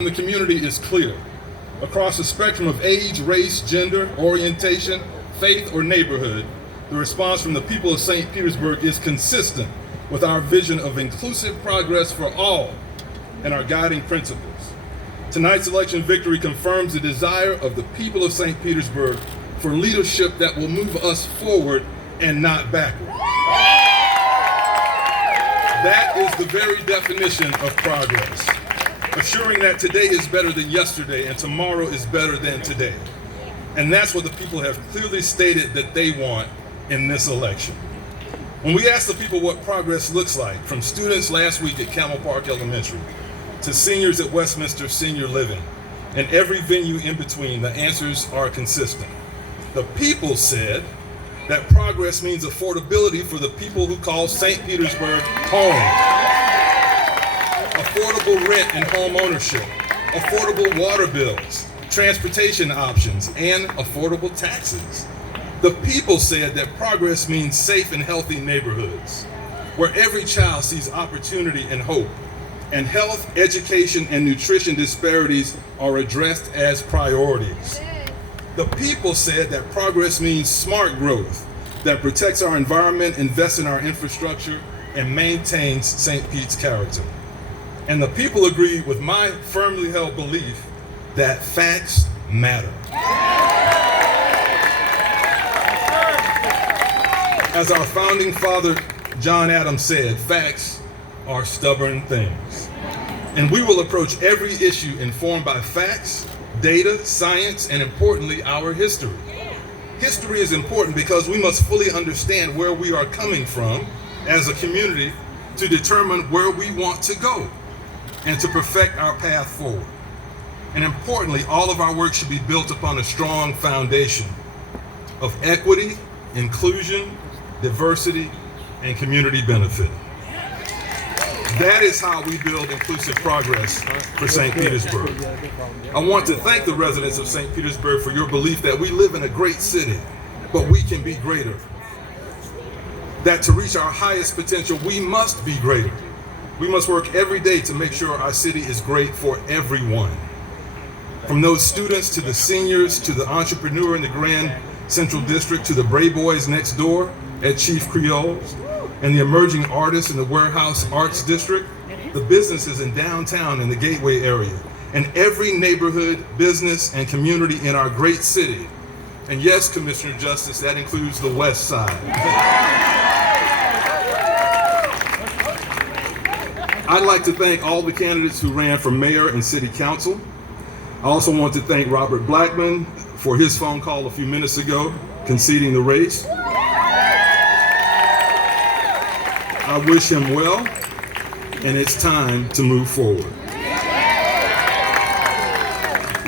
The community is clear. Across the spectrum of age, race, gender, orientation, faith, or neighborhood, the response from the people of St. Petersburg is consistent with our vision of inclusive progress for all and our guiding principles. Tonight's election victory confirms the desire of the people of St. Petersburg for leadership that will move us forward and not backward. That is the very definition of progress. Assuring that today is better than yesterday and tomorrow is better than today. And that's what the people have clearly stated that they want in this election. When we ask the people what progress looks like, from students last week at Camel Park Elementary to seniors at Westminster Senior Living and every venue in between, the answers are consistent. The people said that progress means affordability for the people who call St. Petersburg home. Affordable rent and home ownership, affordable water bills, transportation options, and affordable taxes. The people said that progress means safe and healthy neighborhoods, where every child sees opportunity and hope, and health, education, and nutrition disparities are addressed as priorities. The people said that progress means smart growth that protects our environment, invests in our infrastructure, and maintains St. Pete's character. And the people agree with my firmly held belief that facts matter. As our founding father, John Adams, said, facts are stubborn things. And we will approach every issue informed by facts, data, science, and importantly, our history. History is important because we must fully understand where we are coming from as a community to determine where we want to go and to perfect our path forward. And importantly, all of our work should be built upon a strong foundation of equity, inclusion, diversity, and community benefit. That is how we build inclusive progress for St. Petersburg. I want to thank the residents of St. Petersburg for your belief that we live in a great city, but we can be greater. That to reach our highest potential, we must be greater. We must work every day to make sure our city is great for everyone. From those students to the seniors, to the entrepreneur in the Grand Central District, to the Bray Boys next door at Chief Creole's, and the emerging artists in the Warehouse Arts District, the businesses in downtown and the Gateway area, and every neighborhood, business, and community in our great city. And yes, Commissioner Justice, that includes the West Side. I'd like to thank all the candidates who ran for mayor and city council. I also want to thank Robert Blackmon for his phone call a few minutes ago, conceding the race. I wish him well, and it's time to move forward.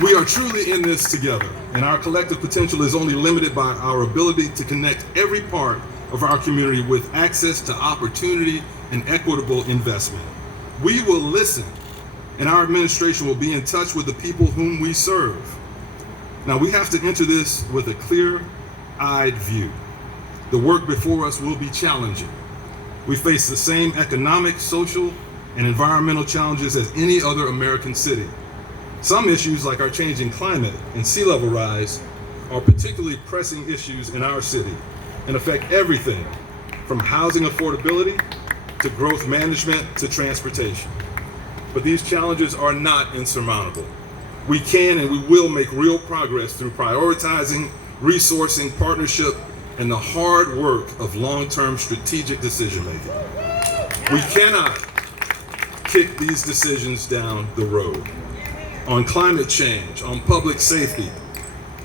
We are truly in this together, and our collective potential is only limited by our ability to connect every part of our community with access to opportunity and equitable investment. We will listen, and our administration will be in touch with the people whom we serve. Now, we have to enter this with a clear-eyed view. The work before us will be challenging. We face the same economic, social, and environmental challenges as any other American city. Some issues, like our changing climate and sea level rise, are particularly pressing issues in our city and affect everything from housing affordability to growth management to transportation. But these challenges are not insurmountable. We can and we will make real progress through prioritizing, resourcing, partnership, and the hard work of long-term strategic decision-making. We cannot kick these decisions down the road. On climate change, on public safety,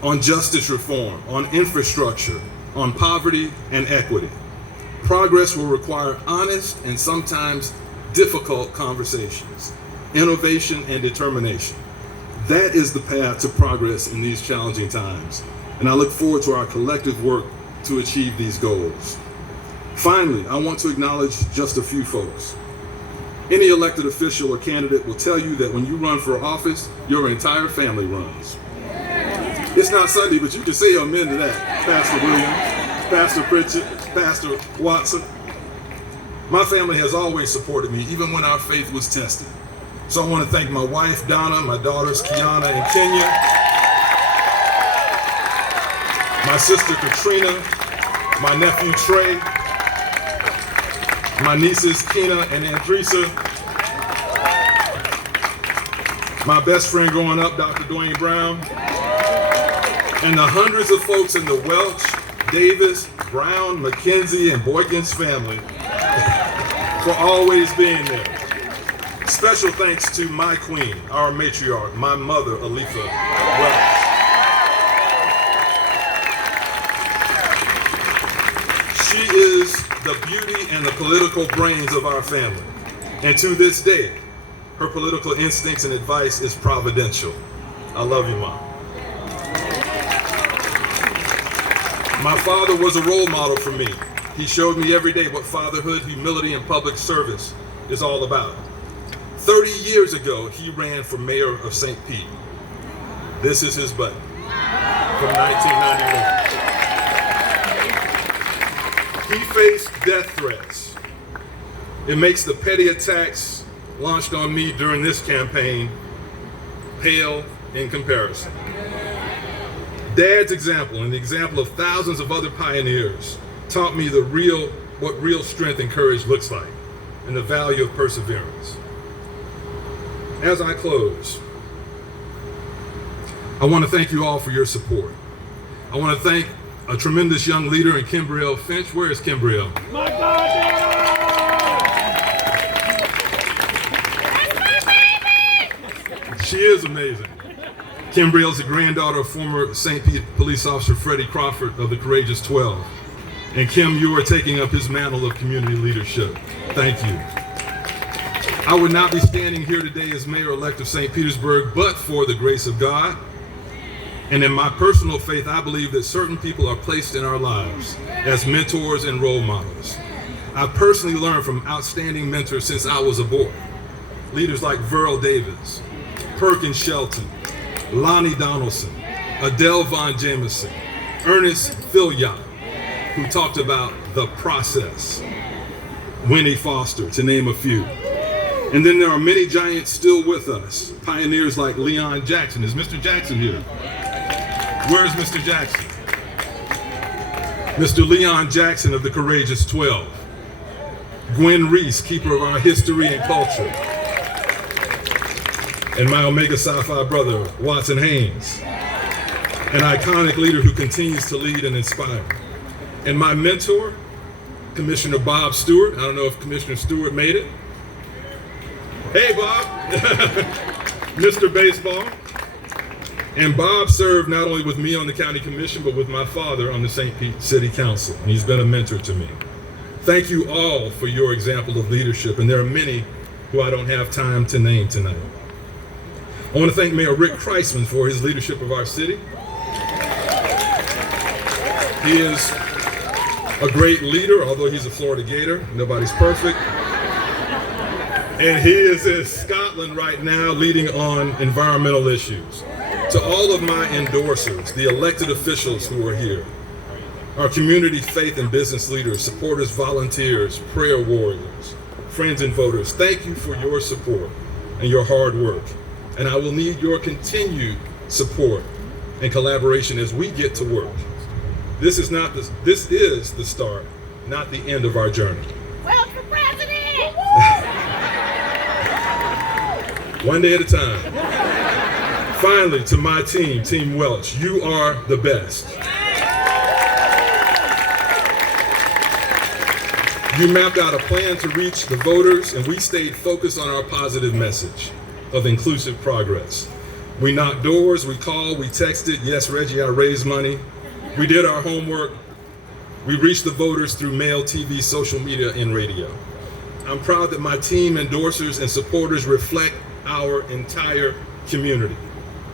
on justice reform, on infrastructure, on poverty and equity. Progress will require honest and sometimes difficult conversations, innovation and determination. That is the path to progress in these challenging times, and I look forward to our collective work to achieve these goals. Finally, I want to acknowledge just a few folks. Any elected official or candidate will tell you that when you run for office, your entire family runs. It's not Sunday, but you can say amen to that. Pastor Williams, Pastor Pritchett, Pastor Watson. My family has always supported me, even when our faith was tested. So I want to thank my wife, Donna, my daughters, Kiana and Kenya, my sister, Katrina, my nephew, Trey, my nieces, Kina and Andresa, my best friend growing up, Dr. Dwayne Brown, and the hundreds of folks in the Welch, Davis, Brown, McKenzie, and Boykins family for always being there. Special thanks to my queen, our matriarch, my mother, Alifa Welch. She is the beauty and the political brains of our family. And to this day, her political instincts and advice is providential. I love you, Mom. My father was a role model for me. He showed me every day what fatherhood, humility, and public service is all about. 30 years ago, he ran for mayor of St. Pete. This is his buddy from 1991. He faced death threats. It makes the petty attacks launched on me during this campaign pale in comparison. Dad's example and the example of thousands of other pioneers taught me what real strength and courage looks like and the value of perseverance. As I close, I want to thank you all for your support. I want to thank a tremendous young leader in Kimbrielle Finch. Where is Kimbrielle? My God! She is amazing. Kimbrielle is the granddaughter of former St. Pete police officer Freddie Crawford of the Courageous 12. And Kim, you are taking up his mantle of community leadership. Thank you. I would not be standing here today as mayor-elect of St. Petersburg but for the grace of God. And in my personal faith, I believe that certain people are placed in our lives as mentors and role models. I personally learned from outstanding mentors since I was a boy. Leaders like Verl Davis, Perkins Shelton, Lonnie Donaldson, Adele Von Jameson, Ernest Filiot, who talked about the process, Winnie Foster, to name a few. And then there are many giants still with us, pioneers like Leon Jackson. Is Mr. Jackson here? Where's Mr. Jackson? Mr. Leon Jackson of the Courageous 12. Gwen Reese, keeper of our history and culture. And my Omega Psi Phi brother, Watson Haynes. An iconic leader who continues to lead and inspire. And my mentor, Commissioner Bob Stewart. I don't know if Commissioner Stewart made it. Hey, Bob. Mr. Baseball. And Bob served not only with me on the county commission, but with my father on the St. Pete City Council. And he's been a mentor to me. Thank you all for your example of leadership. And there are many who I don't have time to name tonight. I want to thank Mayor Rick Kreisman for his leadership of our city. He is a great leader, although he's a Florida Gator. Nobody's perfect. And he is in Scotland right now leading on environmental issues. To all of my endorsers, the elected officials who are here, our community faith and business leaders, supporters, volunteers, prayer warriors, friends and voters, thank you for your support and your hard work. And I will need your continued support and collaboration as we get to work. This is the start, not the end of our journey. Welch for president! One day at a time. Finally, to my team, Team Welch, you are the best. You mapped out a plan to reach the voters, and we stayed focused on our positive message of inclusive progress. We knocked doors, we called, we texted. Yes, Reggie, I raised money. We did our homework. We reached the voters through mail, TV, social media, and radio. I'm proud that my team, endorsers, and supporters reflect our entire community.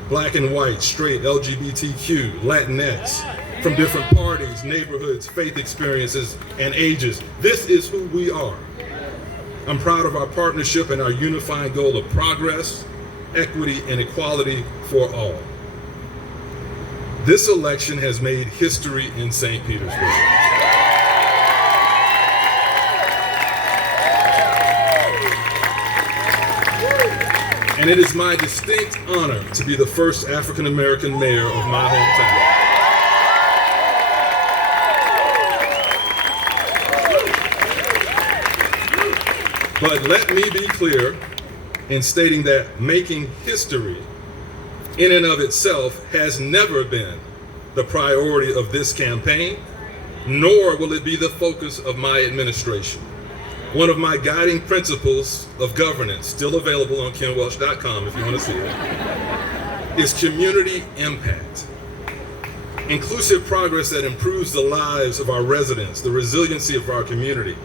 Black and white, straight, LGBTQ, Latinx, from different parties, neighborhoods, faith experiences, and ages. This is who we are. I'm proud of our partnership and our unifying goal of progress, equity, and equality for all. This election has made history in St. Petersburg. And it is my distinct honor to be the first African American mayor of my hometown. But let me be clear in stating that making history in and of itself has never been the priority of this campaign, nor will it be the focus of my administration. One of my guiding principles of governance, still available on kenwelch.com if you want to see it, is community impact. Inclusive progress that improves the lives of our residents, the resiliency of our community,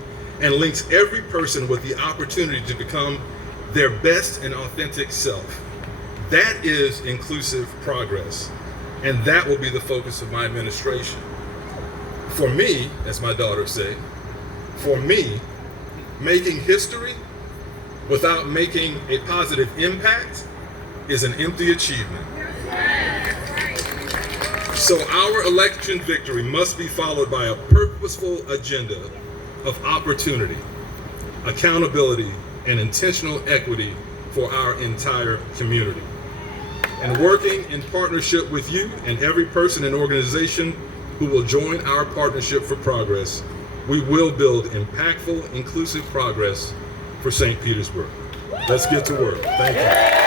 and links every person with the opportunity to become their best and authentic self. That is inclusive progress, and that will be the focus of my administration. For me, as my daughters say, for me, making history without making a positive impact is an empty achievement. So our election victory must be followed by a purposeful agenda of opportunity, accountability, and intentional equity for our entire community. And working in partnership with you and every person and organization who will join our partnership for progress, we will build impactful, inclusive progress for St. Petersburg. Let's get to work. Thank you.